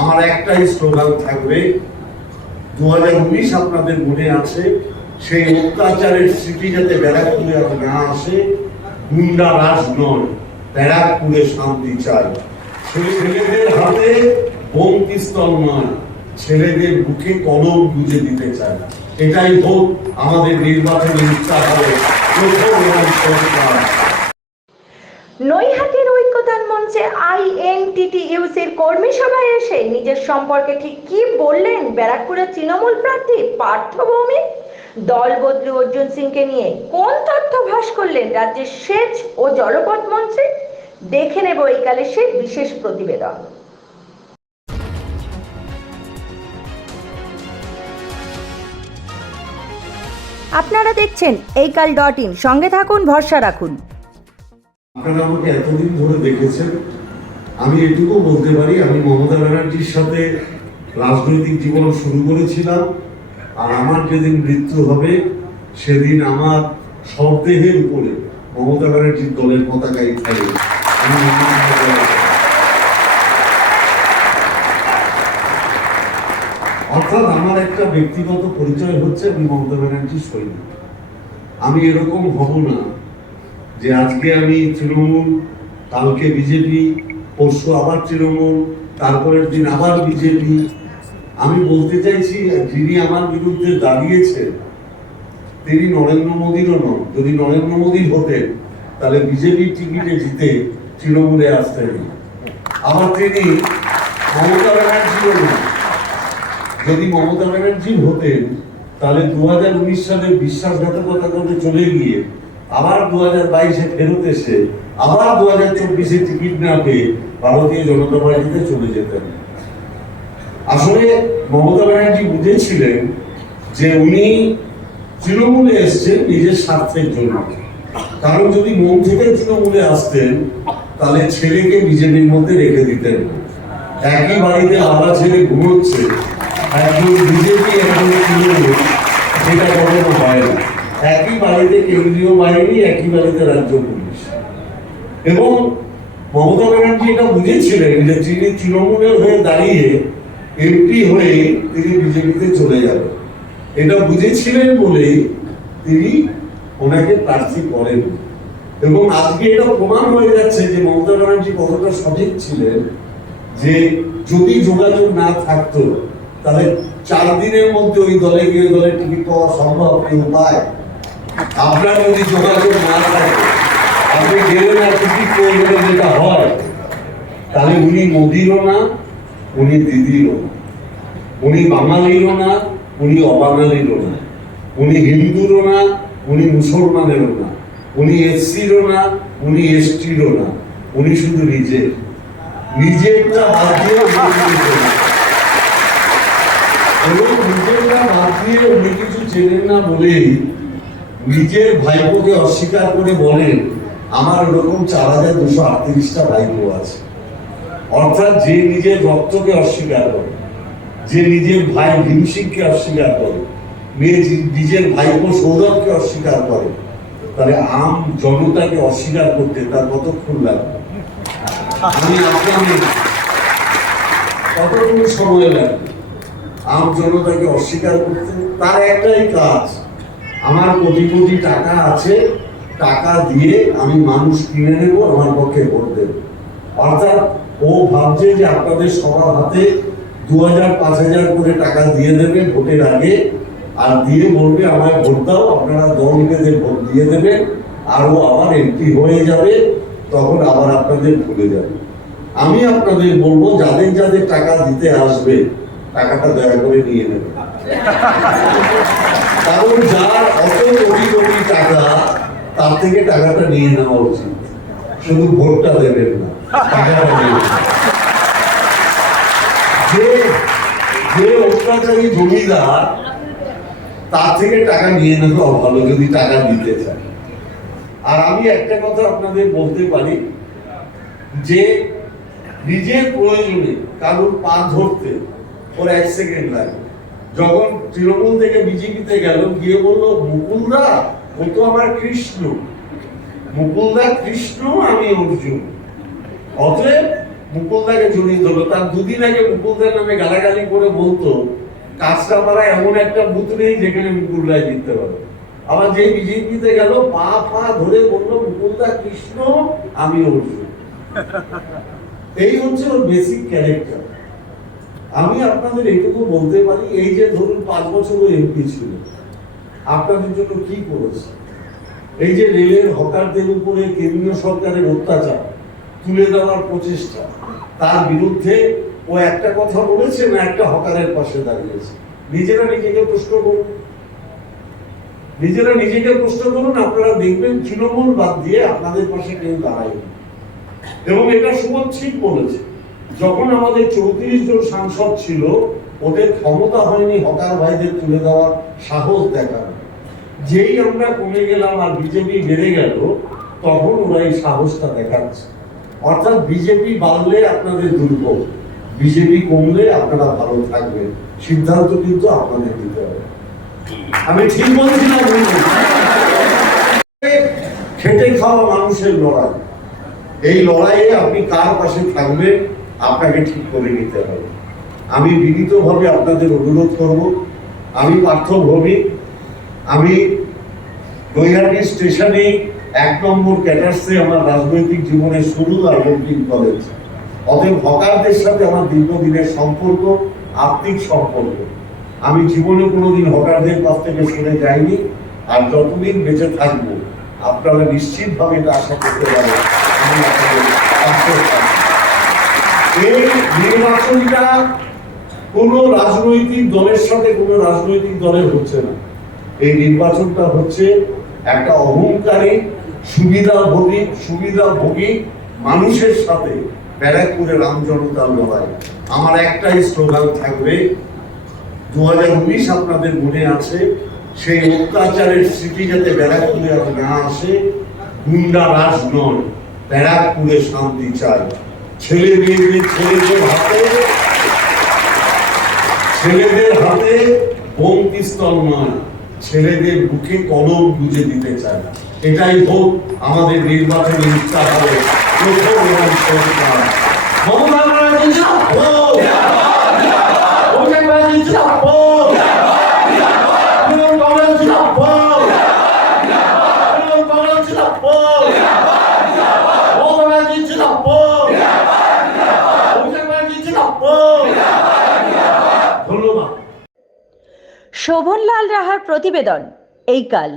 আমার একটাই স্লোগান থাকবে, 2019 আপনাদের মনে আছে, সেই অত্যাচারের স্মৃতি যাতে ব্যারাকপুরে আর না আসে। গুন্ডা রাজ নয়, ব্যারাকপুরে শান্তি চাই। ছেলেদের হাতে বোম পিস্তল নয়, ছেলেদের বুকে কলম গুঁজে দিতে চাই। এটাই হোক আমাদের নির্বাচনের ইচ্ছা হবে প্রথম এবং সরকার। নৈহাটির ঐক্যতান মঞ্চে INTTUC-র কর্মী সভায় এসে নিজের সম্পর্কে ঠিক কি বললেন ব্যারাকপুরের তৃণমূল প্রার্থী পার্থ ভৌমিক? দল বদলু অর্জুন সিংকে নিয়ে কোন তথ্য ফাঁস করলেন রাজ্যের সেচ ও জলপথ মন্ত্রী? দেখে নেব এই কালে সেই বিশেষ প্রতিবেদন। আপনারা দেখছেন এইকাল.in, সঙ্গে থাকুন, ভরসা রাখুন। আপনারা আমাকে এতদিন ধরে দেখেছেন, আমি এটুকু বলতে পারি, আমি মমতা ব্যানার্জির সাথে রাজনৈতিক জীবন শুরু করেছিলাম। আর আমার যেদিন মৃত্যু হবে সেদিন আমার সবদেহের উপরে মমতা ব্যানার্জির দলের পতাকাই থাকবে। অর্থাৎ আমার একটা ব্যক্তিগত পরিচয় হচ্ছে আমি মমতা ব্যানার্জির সৈনিক। আমি এরকম হব না যে আজকে আমি তৃণমূল, কালকে বিজেপি, পরশু আবার তৃণমূল, তারপরের দিন আবার বিজেপি। আমি বলতে চাইছি, যিনি আমার বিরুদ্ধে দাঁড়িয়েছেন তিনি নরেন্দ্র মোদীরও নন। যদি নরেন্দ্র মোদী হতেন তাহলে বিজেপির টিকিটে জিতে তৃণমূলে আসতেন। আবার তিনি মমতা ব্যানার্জিও নন। যদি মমতা ব্যানার্জি হতেন তাহলে 2019 সালে বিশ্বাসঘাতকতা করে চলে গিয়ে আবার 2022-এ ফেরত এসে আবার 2024-এ টিকিট না পেয়ে ভারতীয় জনতা পার্টিতে চলে যেতেন। আসলে মমতা ব্যানার্জি বুঝেছিলেন যে উনি তৃণমূলে এসছেন নিজের স্বার্থের জন্য। কারণ যদি মন থেকে তৃণমূলে আসতেন তাহলে ছেলেকে বিজেপির মধ্যে রেখে দিতেন। একই বাড়িতে আলাদা ছেলে ঘুমোচ্ছে, একজন বিজেপি একজন তৃণমূল, সেটা কখনো হয় না। একই বাড়িতে কেন্দ্রীয় বাহিনী, একই বাড়িতে রাজ্য পুলিশ। এবং মমতা ব্যানার্জি এটা বুঝেছিলেন যে তিনি তৃণমূলের হয়ে দাঁড়িয়ে এমপি হয়ে তিনি বিজেপিতে চলে যাবেন। এটা বুঝেছিলেন বলেই তিনি ওনাকে প্রার্থী করেন। এবং আজকে এটা প্রমাণ হয়ে যাচ্ছে যে মমতা ব্যানার্জি কতটা সঠিক ছিলেন, যে যদি যোগাযোগ না থাকতো তাহলে 4 দিনের মধ্যে ওই দলে গিয়ে দলের টিকিট পাওয়া সম্ভব। কেউ পায়? আপনার যদি যোগাযোগ না থাকে, আপনি গেলেন আর টিকিট পেয়ে গেলে যেটা হয়, তাহলে উনি মোদিরও না, উনি দিদিরও না, উনি বাঙালিরও না, উনি অবাঙালিরও না, উনি হিন্দুরও না, উনি মুসলমানেরও না, উনি এসসিরও না, উনি এসটিরও না, উনি শুধু নিজেরটা বাদ দিয়ে নিজেরটা বাদ দিয়ে উনি কিছু চেনেন না বলেই নিজের ভাইপোকে অস্বীকার করে বলেন আমার ওরকম 4238টা ভাইপো আছে। অর্থাৎ যে নিজের রক্তকে অস্বীকার করে, যে নিজের ভাই ভীম সিংকে অস্বীকার করে, নিজের ভাইপো সৌরভকে অস্বীকার করে, তাহলে আম জনতাকে অস্বীকার করতে তার কতক্ষণ লাগবে? আমি আপনাকে কতটুকু সময় লাগবে আম জনতাকে অস্বীকার করতে? তার একটাই কাজ, আমার কোটি কোটি টাকা আছে, টাকা দিয়ে আমি মানুষ কিনে নেব, আমার পক্ষে ভোট দেব। অর্থাৎ ও ভাবছে যে আপনাদের সবার হাতে 2000-5000 করে টাকা দিয়ে দেবে ভোটের আগে, আর দিয়ে বলবে আমায় ভোট দাও, আপনারা দল বেঁধে ভোট দিয়ে দেবেন, আর ও আবার এমপি হয়ে যাবে, তখন আবার আপনাদের ভুলে যাবে। আমি আপনাদের বলবো, যাদের যাদের টাকা দিতে আসবে টাকাটা দয়া করে নিয়ে নেবে। কারণ যার অত কোটি কোটি টাকা, তার থেকে টাকাটা নিয়ে নেওয়া উচিত। শুধু ভোটটা দেবেন না, টাকাটা দেবেন। যে অত্যাচারী জমিদার, তার থেকে টাকা নিয়ে নেওয়া ভালো যদি টাকা দিতে চায়। আর আমি একটা কথা আপনাদের বলতে পারি, যে নিজের প্রয়োজনে কারোর পা ধরতে ওর 1 সেকেন্ড লাগে। যখন তৃণমূল থেকে বিজেপিতে গেল, গিয়ে বললো মুকুলদা ও তো আমার কৃষ্ণ, মুকুলদা কৃষ্ণ, আমি অর্জুন, অতএব মুকুলদাকে জড়িয়ে ধরলো। তার দুদিন আগে মুকুলদার নামে গালাগালি করে বলতো কাঁচরাপাড়া এমন একটা বুথ নেই যেখানে মুকুল রায় জিততে পারে। আবার যে বিজেপিতে গেল পা পা ধরে বললো মুকুলদা কৃষ্ণ আমি অর্জুন। এই হচ্ছে ওর বেসিক ক্যারেক্টার। আমি আপনাদের এইটুকু বলতে পারি, এই যে ধরুন 5 বছর এমপি ছিল, আপনাদের জন্য কি করেছে? এই যে রেলের হকারদের উপরে কেন্দ্রীয় সরকারের অত্যাচার তুলে দেওয়ার প্রচেষ্টা, তার বিরুদ্ধে ও একটা কথা বলেছে না একটা হকারের পাশে দাঁড়িয়েছে? নিজেরা নিজেকে প্রশ্ন করুন, নিজেরা নিজেকে প্রশ্ন করুন, আপনারা দেখবেন তৃণমূল বাদ দিয়ে আপনাদের পাশে কেউ দাঁড়ায়নি। এবং এটা সুমন ঠিক বলেছে, যখন আমাদের 34 জন সাংসদ ছিল ওদের ক্ষমতা হয়নি হকার ভাইদের তুলে দেওয়ার সাহস দেখার। যেই আমরা কমে গেলাম আর বিজেপি বেড়ে গেল, তখন ওরা এই সাহসটা দেখাচ্ছে। অর্থাৎ বিজেপি বাড়লে আপনাদের দুর্ভোগ, বিজেপি কমলে আপনারা ভালো থাকবেন। সিদ্ধান্ত কিন্তু আপনাদের দিতে হবে। আমি ঠিক বলছি না? খেটে খাওয়া মানুষের লড়াই, এই লড়াইয়ে আপনি কার পাশে থাকবেন আপনাকে ঠিক করে নিতে হবে। আমি বিনীতভাবে আপনাদের অনুরোধ করব, আমি পার্থ ভৌমিক, আমি নৈহাটি স্টেশনে 1 নম্বর ক্যাটার্সে আমার রাজনৈতিক জীবনের শুরু আর এমপি কলেজ। অতএব হকারদের সাথে আমার দীর্ঘদিনের সম্পর্ক, আত্মিক সম্পর্ক। আমি জীবনে কোনোদিন হকারদের কাছ থেকে সরে যাইনি, আর যতদিন বেঁচে থাকবো আপনারা নিশ্চিতভাবে এটা আশা করতে পারেন আমি আপনাদের পাশে থাকবো। এই নির্বাচনটা কোনো রাজনৈতিক দলের সাথে কোনো রাজনৈতিক দলের হচ্ছে না। এই নির্বাচনটা হচ্ছে একটা অহংকারী সুবিধাভোগী মানুষের সাথে ব্যারাকপুরে রাম জনতার লড়াই। আমার একটাই স্লোগান থাকবে, 2019 আপনাদের মনে আছে, সেই অত্যাচারের স্মৃতি যাতে ব্যারাকপুরে আর না আসে। গুন্ডা রাজ নয়, ব্যারাকপুরে শান্তি চাই। ছেলেদের হাতে বোম পিস্তল নয়, ছেলেদের বুকে কলম গুঁজে দিতে চায়। এটাই হোক আমাদের নির্বাচনী ইচ্ছা হবে। প্রথম এবং সরকার মমতা ব্যানার্জি জিন্দাবাদ, অভিষেক ব্যানার্জি জিন্দাবাদ, তৃণমূল কংগ্রেস জিন্দাবাদ, তৃণমূল কংগ্রেস জিন্দাবাদ, মমতা ব্যানার্জি জিন্দাবাদ, অভিষেক ব্যানার্জি জিন্দাবাদ। ধন্যবাদ। শোভনলাল রাহার প্রতিবেদন এই কাল।